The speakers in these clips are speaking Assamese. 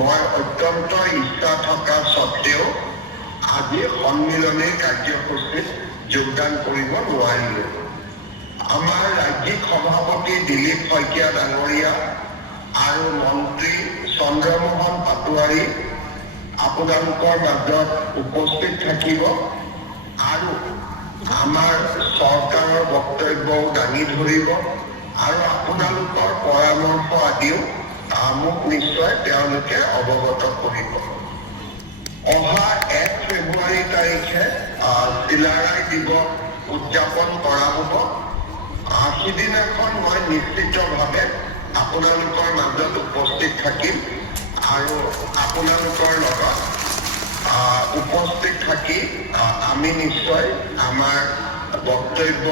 মই অত্যন্ত ইচ্ছা থকা স্বত্তেও আজি সন্মিলনীৰ কাৰ্যসূচীত যোগদান কৰিব নোৱাৰিলোঁ। আমাৰ ৰাজ্যিক সভাপতি দিলীপ শইকীয়া ডাঙৰীয়া আৰু মন্ত্ৰী চন্দ্ৰমোহন পাটোৱাৰী আপোনালোকৰ মাজত উপস্থিত থাকিব আৰু আমাৰ চৰকাৰৰ বক্তব্যও দাঙি ধৰিব আৰু আপোনালোকৰ পৰামৰ্শ আদিও মোক নিশ্চয় তেওঁলোকে অৱগত কৰিব। অহা 1 ফেব্ৰুৱাৰী তাৰিখে চিলাৰায় দিৱস উদযাপন কৰা হ'ব। সিদিনাখন মই নিশ্চিতভাৱে আপোনালোকৰ মাজত উপস্থিত থাকিম আৰু আপোনালোকৰ লগত উপস্থিত থাকি আমি নিশ্চয় আমাৰ বক্তব্য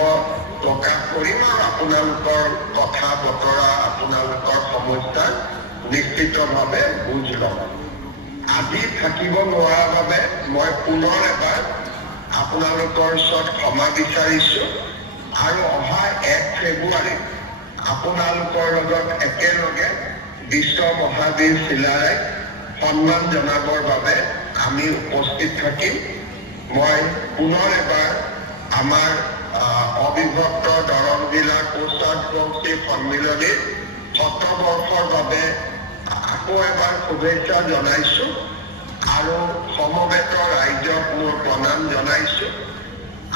প্ৰকাশ কৰিম আৰু আপোনালোকৰ কথা বতৰা আপোনালোকৰ সমস্যা নিশ্চিতভাৱে বুজ ল'ম। আজি থাকিব নোৱাৰা বাবে মই পুনৰ এবাৰ আপোনালোকৰ ওচৰত ক্ষমা বিচাৰিছোঁ আৰু অহা 1 ফেব্ৰুৱাৰীত আপোনালোকৰ লগত একেলগে বিশ্ব মহাবীৰ চিলাৰায়ক সন্মান জনাবৰ বাবে আমি উপস্থিত থাকিম। মই পুনৰ এবাৰ আমাৰ অবিভক্ত দৰং জিলা কোষাধ্যক্ষী সন্মিলনীৰ 7 বৰ্ষৰ বাবে আকৌ এবাৰ শুভেচ্ছা জনাইছোঁ আৰু সমবেত ৰাইজক মোৰ প্ৰণাম জনাইছোঁ।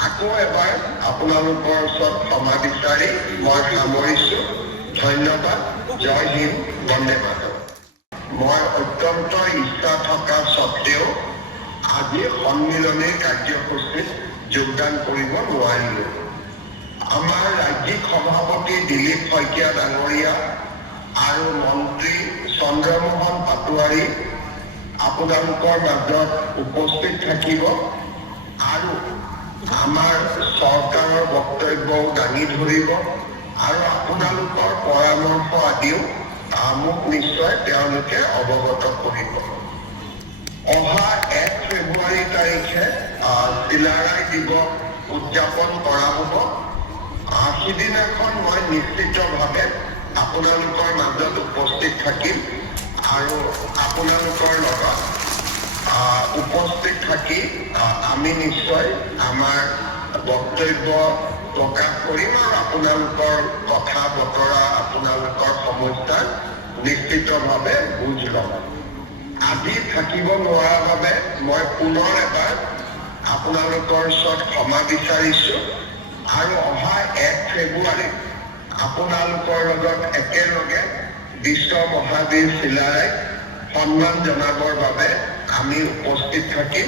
আকৌ এবাৰ আপোনালোকৰ ওচৰত ক্ষমা বিচাৰি মই সামৰিছোঁ। ধন্যবাদ। জয় হিন্দ, বন্দে মাতৰম। মই অত্যন্ত ইচ্ছা থকা স্বত্তেও আজি সন্মিলনীৰ কাৰ্যসূচীত যোগদান কৰিব নোৱাৰিলোঁ। আমাৰ ৰাজ্যিক সভাপতি দিলীপ শইকীয়া ডাঙৰীয়া আৰু মন্ত্ৰী চন্দ্ৰমোহন পাটোৱাৰী আপোনালোকৰ মাজত উপস্থিত থাকিব আৰু আমাৰ চৰকাৰৰ বক্তব্যও দাঙি ধৰিব আৰু আপোনালোকৰ পৰামৰ্শ আদিও মোক নিশ্চয় তেওঁলোকে অৱগত কৰিব। অহা 1 ফেব্ৰুৱাৰী তাৰিখে চিলাৰায় দিৱস উদযাপন কৰা হ'ব। সিদিনাখন মই নিশ্চিতভাৱে আপোনালোকৰ মাজত উপস্থিত থাকিম আৰু আপোনালোকৰ লগত উপস্থিত থাকি আমি নিশ্চয় আমাৰ বক্তব্য প্ৰকাশ কৰিম আৰু আপোনালোকৰ কথা বতৰা আপোনালোকৰ সমস্যা নিশ্চিতভাৱে বুজ ল'ম। আজি থাকিব নোৱাৰা বাবে মই পুনৰ এবাৰ আপোনালোকৰ ওচৰত ক্ষমা বিচাৰিছোঁ আৰু অহা 1 ফেব্ৰুৱাৰীত আপোনালোকৰ লগত একেলগে বিশ্ব মহাবীৰ চিলাৰায়ক সন্মান জনাবৰ বাবে আমি উপস্থিত থাকিম।